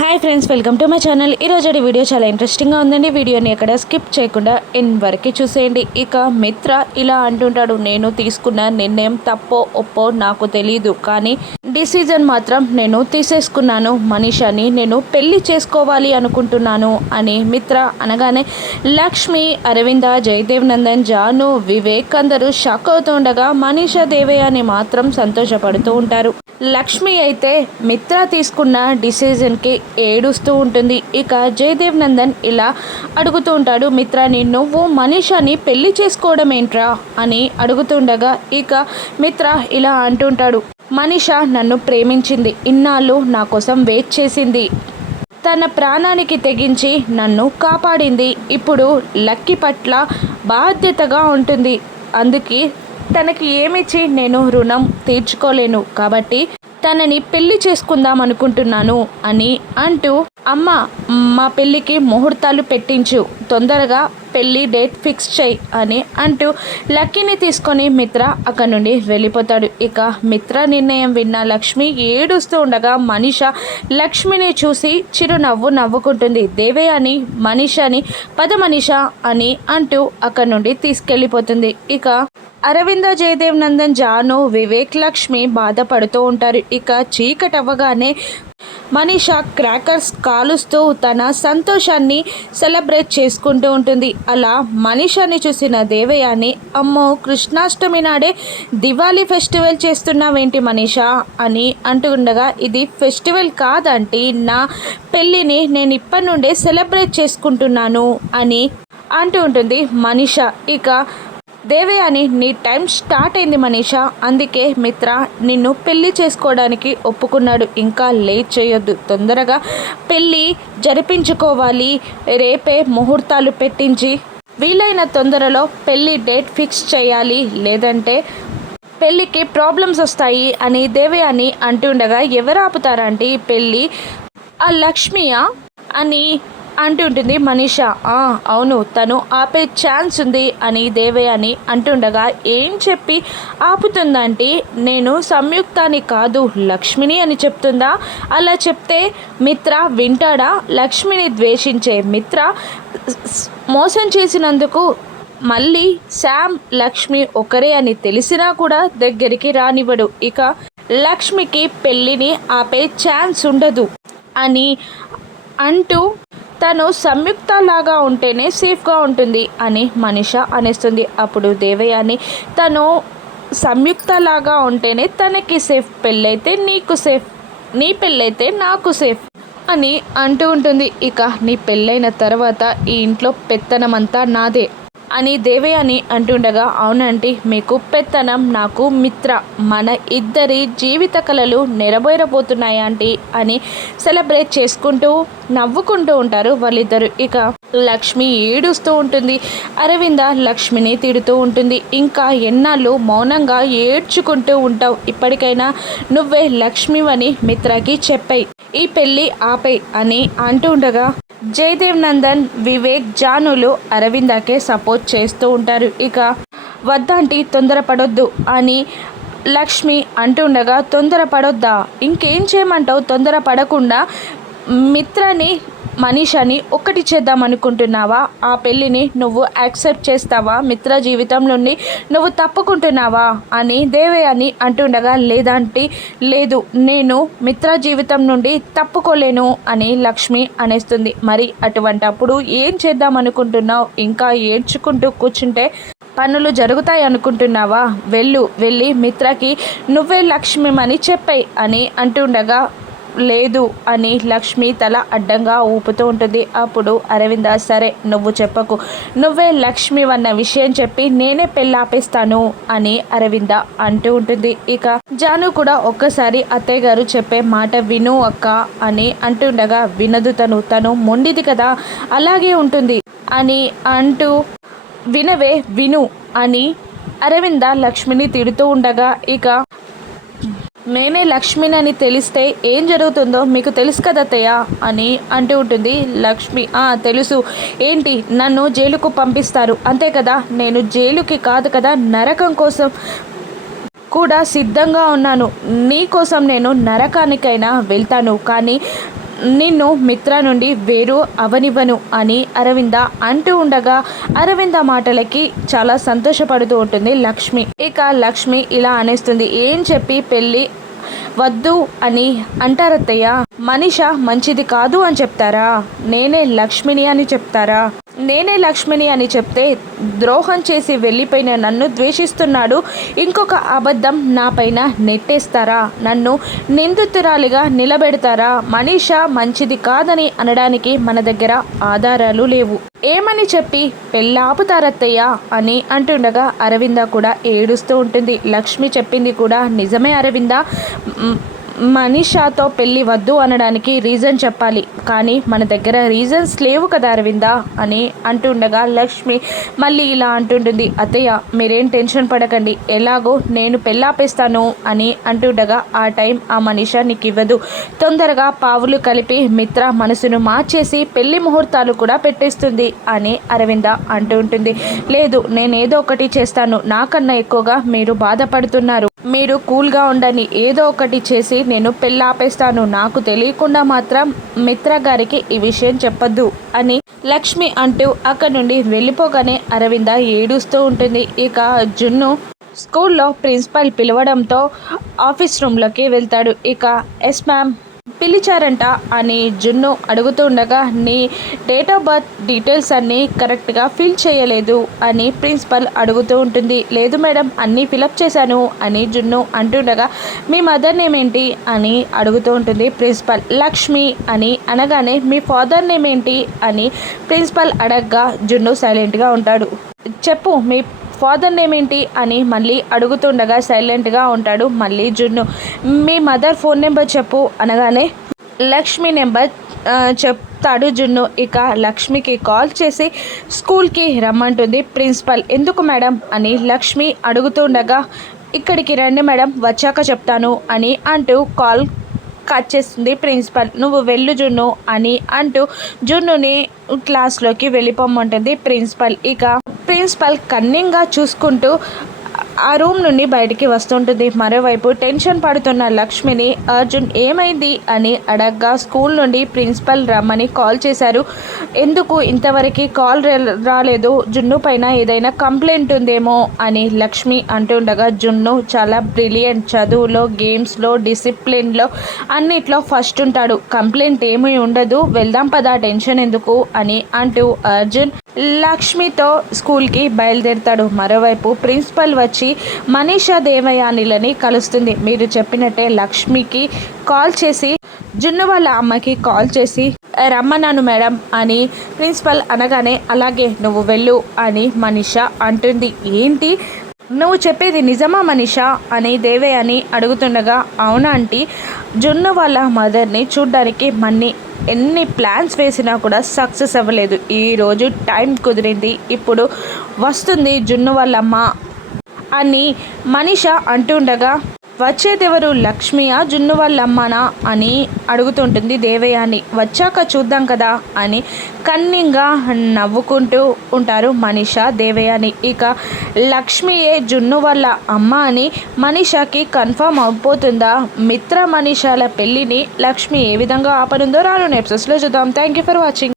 Hi friends, welcome to my channel. ఈరోజు video చాలా ఇంట్రెస్టింగ్గా ఉందండి. వీడియోని ఎక్కడ స్కిప్ చేయకుండా ఎండ్ వరకు చూసేయండి. ఇక మిత్ర ఇలా అంటుంటాడు, నేను తీసుకున్న నిర్ణయం తప్పో ఒప్పో నాకు తెలియదు, కానీ డిసిజన్ మాత్రం నేను తీసేసుకున్నాను. మనీషాని నేను పెళ్లి చేసుకోవాలి అనుకుంటున్నాను అని మిత్ర అనగానే లక్ష్మి, అరవింద, జయదేవ్ నందన్, జాను, వివేక్ అందరూ షాక్ అవుతూ ఉండగా మనీషా దేవయాని మాత్రం సంతోషపడుతూ ఉంటారు. లక్ష్మి అయితే మిత్ర తీసుకున్న డిసిజన్కి ఏడుస్తూ ఉంటుంది. ఇక జయదేవ్ నందన్ ఇలా అడుగుతూ ఉంటాడు మిత్రాని, నువ్వు మనీషాని పెళ్లి చేసుకోవడం ఏంట్రా అని అడుగుతుండగా ఇక మిత్ర ఇలా అంటుంటాడు, మనీషా నన్ను ప్రేమించింది, ఇన్నాళ్ళు నా కోసం వెయిట్ చేసింది, తన ప్రాణానికి తెగించి నన్ను కాపాడింది, ఇప్పుడు లక్కీ పట్ల బాధ్యతగా ఉంటుంది, అందుకే తనకి ఏమిచ్చి నేను రుణం తీర్చుకోలేను, కాబట్టి తనని పెళ్లి చేసుకుందాం అనుకుంటున్నాను అని అంటూ, అమ్మ మా పెళ్ళికి ముహూర్తాలు పెట్టించు, తొందరగా పెళ్ళి డేట్ ఫిక్స్ చేయి అని అంటూ లక్కీని తీసుకొని మిత్ర అక్కడి నుండి వెళ్ళిపోతాడు. ఇక మిత్ర నిర్ణయం విన్న లక్ష్మి ఏడుస్తూ ఉండగా మనీష లక్ష్మిని చూసి చిరునవ్వు నవ్వుకుంటుంది. దేవయాని మనీషాని పద మనీష అని అంటూ అక్కడి నుండి తీసుకెళ్ళిపోతుంది. ఇక అరవింద, జయదేవ్ నందన్, జాను, వివేక్, లక్ష్మి బాధపడుతూ ఉంటారు. ఇక చీకటవ్వగానే మనీషా క్రాకర్స్ కాలుస్తూ తన సంతోషాన్ని సెలబ్రేట్ చేసుకుంటూ ఉంటుంది. అలా మనీషాని చూసిన దేవయాని, అమ్మో కృష్ణాష్టమి నాడే దివాళీ ఫెస్టివల్ చేస్తున్నావేంటి మనీషా అని అంటుండగా, ఇది ఫెస్టివల్ కాదంటే నా పెళ్ళిని నేను ఇప్పటి నుండే సెలబ్రేట్ చేసుకుంటున్నాను అని అంటూ ఉంటుంది మనీషా. ఇక దేవయాని, నీ టైం స్టార్ట్ అయింది మనీషా, అందుకే మిత్ర నిన్ను పెళ్లి చేసుకోవడానికి ఒప్పుకున్నాడు, ఇంకా లేట్ చేయొద్దు, తొందరగా పెళ్ళి జరిపించుకోవాలి, రేపే ముహూర్తాలు పెట్టించి వీలైన తొందరలో పెళ్ళి డేట్ ఫిక్స్ చేయాలి, లేదంటే పెళ్ళికి ప్రాబ్లమ్స్ వస్తాయి అని దేవయాని అంటుండగా, ఎవరు ఆపుతారంటే ఈ పెళ్ళి, ఆ లక్ష్మియా అని అంటుంటుంది మనీషా. అవును, తను ఆపే ఛాన్స్ ఉంది అని దేవయాని అంటుండగా, ఏం చెప్పి ఆపుతుందంటే, నేను సంయుక్తాని కాదు లక్ష్మిని అని చెప్తుందా, అలా చెప్తే మిత్ర వింటాడా, లక్ష్మిని ద్వేషించే మిత్ర మోసం చేసినందుకు మళ్ళీ శామ్ లక్ష్మి ఒకరే అని తెలిసినా కూడా దగ్గరికి రానివ్వడు, ఇక లక్ష్మికి పెళ్ళిని ఆపే ఛాన్స్ ఉండదు అని అంటూ, తను సంయుక్త లాగా ఉంటేనే సేఫ్గా ఉంటుంది అని మనీష అనేస్తుంది. అప్పుడు దేవయాని, తను సంయుక్త లాగా ఉంటేనే తనకి సేఫ్, పెళ్ళైతే నీకు సేఫ్, నీ పెళ్ళైతే నాకు సేఫ్ అని అంటూ ఉంటుంది. ఇక నీ పెళ్ళైన తర్వాత ఈ ఇంట్లో పెత్తనమంతా నాదే అని దేవయాని అంటుండగా, అవునంటే మీకు పెత్తనం, నాకు మిత్ర, మన ఇద్దరి జీవిత కళలు నెరవేరబోతున్నాయి ఆంటీ అని సెలబ్రేట్ చేసుకుంటూ నవ్వుకుంటూ ఉంటారు వాళ్ళిద్దరు. ఇక లక్ష్మి ఏడుస్తూ ఉంటుంది. అరవింద లక్ష్మిని తిడుతూ ఉంటుంది, ఇంకా ఎన్నాళ్ళు మౌనంగా ఏడ్చుకుంటూ ఉంటావు, ఇప్పటికైనా నువ్వే లక్ష్మివని మిత్రకి చెప్పాయి, ఈ పెళ్ళి ఆపై అని అంటూ ఉండగా జయదేవ్ నందన్, వివేక్, జానులు అరవిందకే సపోర్ట్ చేస్తూ ఉంటారు. ఇక వద్దంటి తొందరపడొద్దు అని లక్ష్మి అంటుండగా, తొందరపడొద్దా, ఇంకేం చేయమంటావు, తొందరపడకుండా మిత్రని మనీషాని ఒక్కటి చేద్దాం అనుకుంటున్నావా, ఆ పెళ్ళిని నువ్వు యాక్సెప్ట్ చేస్తావా, మిత్ర జీవితం నుండి నువ్వు తప్పుకుంటున్నావా అని దేవయాని అంటుండగా, లేదంటే లేదు, నేను మిత్ర జీవితం నుండి తప్పుకోలేను అని లక్ష్మి అనేస్తుంది. మరి అటువంటప్పుడు ఏం చేద్దాం అనుకుంటున్నావు, ఇంకా ఏడ్చుకుంటూ కూర్చుంటే పనులు జరుగుతాయి అనుకుంటున్నావా, వెళ్ళి మిత్రకి నువ్వే లక్ష్మిమని చెప్పాయి అని అంటుండగా, లేదు అని లక్ష్మి తల అడ్డంగా ఊపుతూ ఉంటుంది. అప్పుడు అరవింద, సరే నువ్వు చెప్పకు, నువ్వే లక్ష్మి అన్న విషయం చెప్పి నేనే పెళ్ళాపేస్తాను అని అరవింద అంటూ ఉంటుంది. ఇక జాను కూడా ఒక్కసారి అత్తయ్య గారు చెప్పే మాట విను అక్క అని అంటుండగా, వినదు, తను మొండిది కదా, అలాగే ఉంటుంది అని అంటూ, వినవే విను అని అరవింద లక్ష్మిని తిడుతూ ఉండగా, ఇక నేనే లక్ష్మిని తెలిస్తే ఏం జరుగుతుందో మీకు తెలుసు కదా అత్తయ్య అని అంటూ ఉంటుంది లక్ష్మి. తెలుసు, ఏంటి నన్ను జైలుకు పంపిస్తారు అంతే కదా, నేను జైలుకి కాదు కదా, నరకం కోసం కూడా సిద్ధంగా ఉన్నాను, నీ కోసం నేను నరకానికైనా వెళ్తాను, కానీ నిన్ను మిత్ర నుండి వేరు అవనివ్వను అని అరవింద అంటూ ఉండగా అరవింద మాటలకి చాలా సంతోషపడుతూ ఉంటుంది లక్ష్మి. ఇక లక్ష్మి ఇలా అనేస్తుంది, ఏం చెప్పి పెళ్ళి వద్దు అని అంటారత్తయ్య? మనిష మంచిది కాదు అని చెప్తారా? నేనే లక్ష్మిని అని చెప్తారా? నేనే లక్ష్మిని అని చెప్తే ద్రోహం చేసి వెళ్ళిపోయిన నన్ను ద్వేషిస్తున్నాడు, ఇంకొక అబద్ధం నా పైన నెట్టేస్తారా? నన్ను నిందితురాలిగా నిలబెడతారా? మనిష మంచిది కాదని అనడానికి మన దగ్గర ఆధారాలు లేవు. ఏమని చెప్పి పెళ్ళాపుతారత్తయ్య అని అంటుండగా అరవింద కూడా ఏడుస్తూ ఉంటుంది. లక్ష్మి చెప్పింది కూడా నిజమే అరవింద, మనీషాతో పెళ్ళి వద్దు అనడానికి రీజన్ చెప్పాలి, కానీ మన దగ్గర రీజన్స్ లేవు కదా అరవింద అని అంటుండగా లక్ష్మి మళ్ళీ ఇలా అంటుంటుంది, అత్తయ్య మీరేం టెన్షన్ పడకండి, ఎలాగో నేను పెళ్ళాపేస్తాను అని అంటుండగా ఆ టైం ఆ మనీషా నీకు ఇవ్వదు, తొందరగా పావులు కలిపి మిత్ర మనసును మార్చేసి పెళ్లి ముహూర్తాలు కూడా పెట్టేస్తుంది అని అరవింద అంటూ ఉంటుంది. లేదు, నేనేదో ఒకటి చేస్తాను, నాకన్నా ఎక్కువగా మీరు బాధపడుతున్నారు, మీరు కూల్గా ఉండని, ఏదో ఒకటి చేసి నేను పెళ్ళాపేస్తాను, నాకు తెలియకుండా మాత్రం మిత్ర గారికి ఈ విషయం చెప్పొద్దు అని లక్ష్మి అంటూ అక్కడి నుండి వెళ్ళిపోగానే అరవింద ఏడుస్తూ ఉంటుంది. ఇక జున్ను స్కూల్లో ప్రిన్సిపల్ పిలవడంతో ఆఫీస్ రూమ్లోకి వెళ్తాడు. ఇక ఎస్ మ్యామ్ పిలిచారంట అని జున్ను అడుగుతుండగా నీ డేట్ ఆఫ్ బర్త్ డీటెయిల్స్ అన్నీ కరెక్ట్గా ఫిల్ చేయలేదు అని ప్రిన్సిపల్ అడుగుతూ ఉంటుంది. లేదు మేడం, అన్నీ ఫిలప్ చేశాను అని జున్ను అంటుండగా మీ మదర్ నేమ్ ఏంటి అని అడుగుతూ ఉంటుంది ప్రిన్సిపల్. లక్ష్మి అని అనగానే మీ ఫాదర్ నేమ్ ఏంటి అని ప్రిన్సిపల్ అడగగా జున్ను సైలెంట్గా ఉంటాడు. చెప్పు మీ ఫాదర్ నేమ్ ఏంటి అని మళ్ళీ అడుగుతుండగా సైలెంట్గా ఉంటాడు మళ్ళీ జున్ను. మీ మదర్ ఫోన్ నెంబర్ చెప్పు అనగానే లక్ష్మి నెంబర్ చెప్తాడు జున్ను. ఇక లక్ష్మికి కాల్ చేసి స్కూల్కి రమ్మంటుంది ప్రిన్సిపల్. ఎందుకు మేడం అని లక్ష్మి అడుగుతుండగా ఇక్కడికి రండి మేడం, వచ్చాక చెప్తాను అని అంటూ కాల్ కట్ చేస్తుంది ప్రిన్సిపల్. నువ్వు వెళ్ళు జున్ను అని అంటూ జున్నుని క్లాస్లోకి వెళ్ళిపోమంటుంది ప్రిన్సిపల్. ఇక ప్రిన్సిపల్ కన్నింగ్గా చూసుకుంటూ ఆ రూమ్ నుండి బయటికి వస్తుంటుంది. మరోవైపు టెన్షన్ పడుతున్న లక్ష్మిని అర్జున్ ఏమైంది అని అడగ్గా స్కూల్ నుండి ప్రిన్సిపల్ రమ్మని కాల్ చేశారు, ఎందుకు ఇంతవరకు కాల్ రాలేదు, జున్ను పైన ఏదైనా కంప్లైంట్ ఉందేమో అని లక్ష్మి అంటుండగా జున్ను చాలా బ్రిలియంట్, చదువులో, గేమ్స్లో, డిసిప్లిన్లో అన్నిట్లో ఫస్ట్ ఉంటాడు, కంప్లైంట్ ఏమీ ఉండదు, వెళ్దాం పదా, టెన్షన్ ఎందుకు అని అంటూ అర్జున్ లక్ష్మితో స్కూల్కి బయలుదేరుతాడు. మరోవైపు ప్రిన్సిపల్ వచ్చి మనీషా దేవయానిలని కలుస్తుంది. మీరు చెప్పినట్టే లక్ష్మికి కాల్ చేసి జున్ను వాళ్ళ అమ్మకి కాల్ చేసి రమ్మన్నాను మేడం అని ప్రిన్సిపల్ అనగానే అలాగే నువ్వు వెళ్ళు అని మనీషా అంటుంది. ఏంటి నువ్వు చెప్పేది నిజమా మనీషా అని దేవయాని అడుగుతుండగా అవునా ఆంటీ, జున్ను వాళ్ళ మదర్ని చూడ్డానికి మన్ని ఎన్ని ప్లాన్స్ వేసినా కూడా సక్సెస్ అవ్వలేదు, ఈరోజు టైం కుదిరింది, ఇప్పుడు వస్తుంది జున్ను వాళ్ళమ్మ అని మనీష అంటుండగా వచ్చేదెవరు, లక్ష్మియా జున్ను వాళ్ళమ్మనా అని అడుగుతుంటుంది దేవయాని. వచ్చాక చూద్దాం కదా అని కన్నింగా నవ్వుకుంటూ ఉంటారు మనీష దేవయాని. ఇక లక్ష్మియే జున్ను వాళ్ళ అమ్మ అని మనీషకి కన్ఫర్మ్ అయిపోతుందా? మిత్ర మనీషాల పెళ్ళిని లక్ష్మి ఏ విధంగా ఆపనుందో రాను ఎపిసోడ్స్లో చూద్దాం. Thank you for watching.